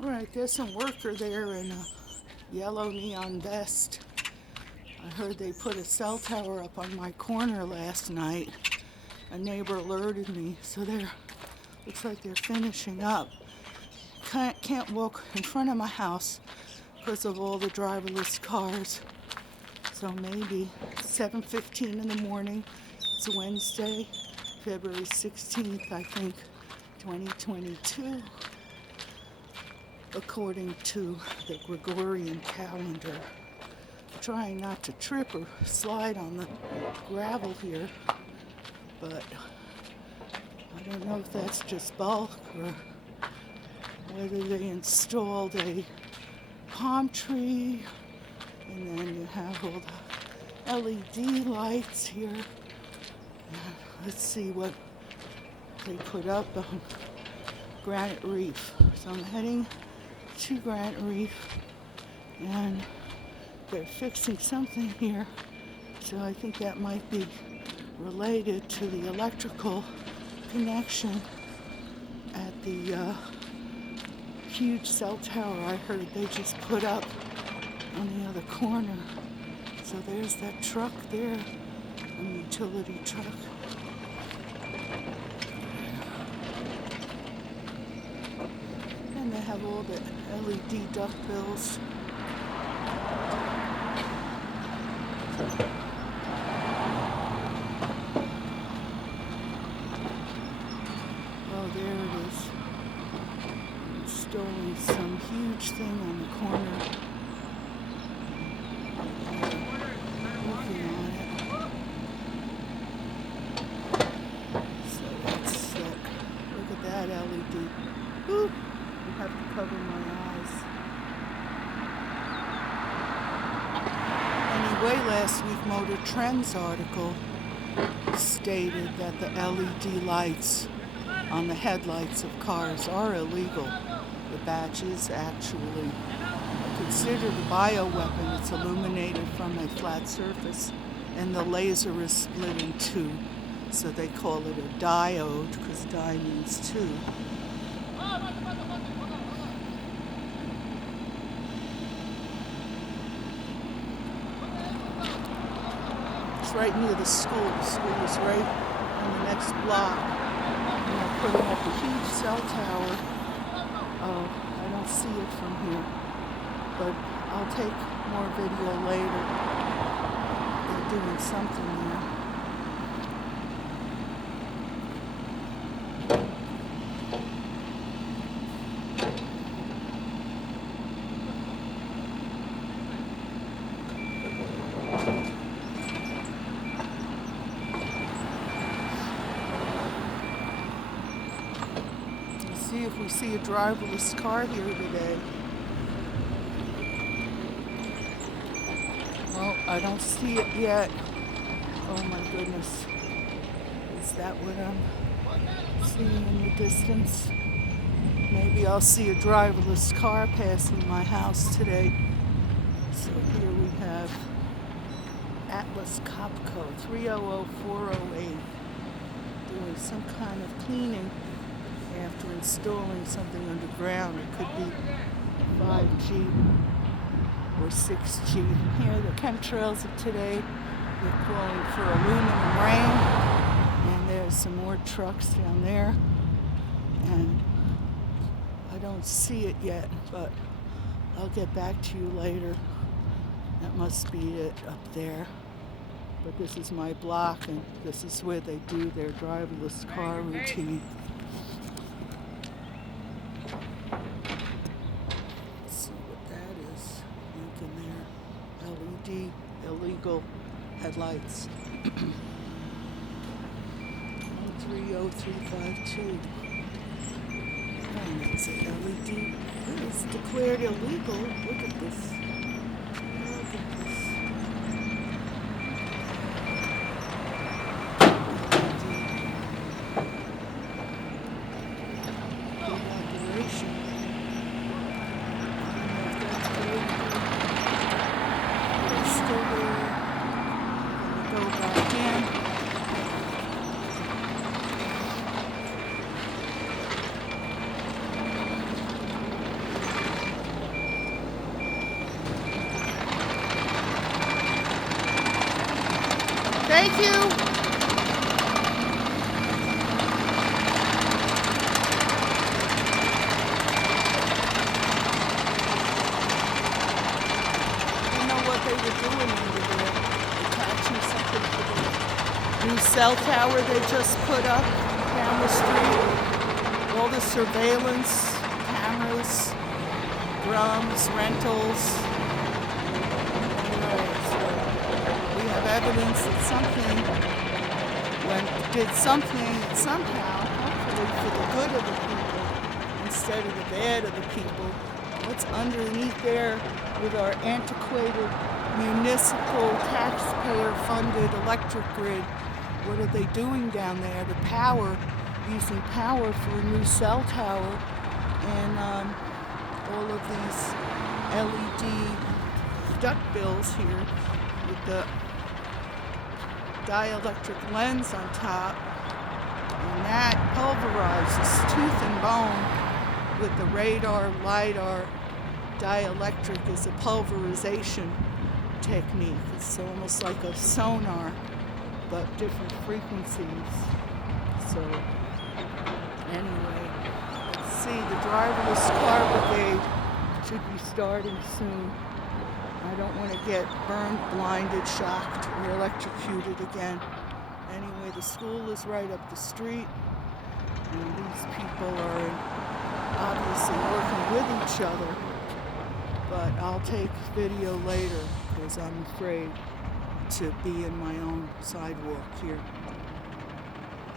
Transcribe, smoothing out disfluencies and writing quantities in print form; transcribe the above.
Alright, there's some worker there in a yellow neon vest. I heard they put a cell tower up on my corner last night. A neighbor alerted me, so looks like they're finishing up. Can't walk in front of my house because of all the driverless cars. So maybe 7:15 in the morning. It's Wednesday, February 16th, I think, 2022, according to the Gregorian calendar. Trying not to trip or slide on the gravel here, but I don't know if that's just bulk or whether they installed a palm tree, and then you have all the LED lights here. Let's see what they put up on Granite Reef. So I'm heading to Granite Reef, and they're fixing something here. So I think that might be related to the electrical connection at the huge cell tower I heard they just put up on the other corner. So there's that truck there, a utility truck. And they have all the LED duckbills. Oh, there it is. Installing some huge thing on the corner. Working on it. So that's sick. Look at that LED. Ooh, I have to cover my eyes. Anyway, last week Motor Trend's article stated that the LED lights on the headlights of cars are illegal. The badge is actually considered a bioweapon. It's illuminated from a flat surface, and the laser is split in two. So they call it a diode, because di means two. It's right near the school. The school is right on the next block. And they're putting up a huge cell tower. I don't see it from here, but I'll take more video later. They're doing something there. See if we see a driverless car here today. Well, I don't see it yet. Oh my goodness. Is that what I'm seeing in the distance? Maybe I'll see a driverless car passing my house today. So here we have Atlas Copco 300408 doing some kind of cleaning after installing something underground. It could be 5G or 6G. Here are the chemtrails of today. They're calling for aluminum rain. And there's some more trucks down there. And I don't see it yet, but I'll get back to you later. That must be it up there. But this is my block, and this is where they do their driverless car routine. LED illegal headlights. 130352. And it's an LED. It's declared illegal. Look at this. Look at this. Thank you. What they were doing under there, attaching something to the new cell tower they just put up down the street. All the surveillance cameras, drums, rentals. Anyway, so we have evidence that something did something somehow, hopefully for the good of the people instead of the bad of the people. What's underneath there with our antiquated municipal taxpayer-funded electric grid? What are they doing down there? The power, using power for a new cell tower, and all of these LED duckbills here with the dielectric lens on top, and that pulverizes tooth and bone with the radar, LiDAR. Dielectric is a pulverization technique. It's almost like a sonar, but different frequencies. So anyway, see, the driverless car brigade should be starting soon. I don't want to get burned, blinded, shocked, or electrocuted again. Anyway, the school is right up the street, and these people are obviously working with each other. But I'll take video later because I'm afraid to be in my own sidewalk here.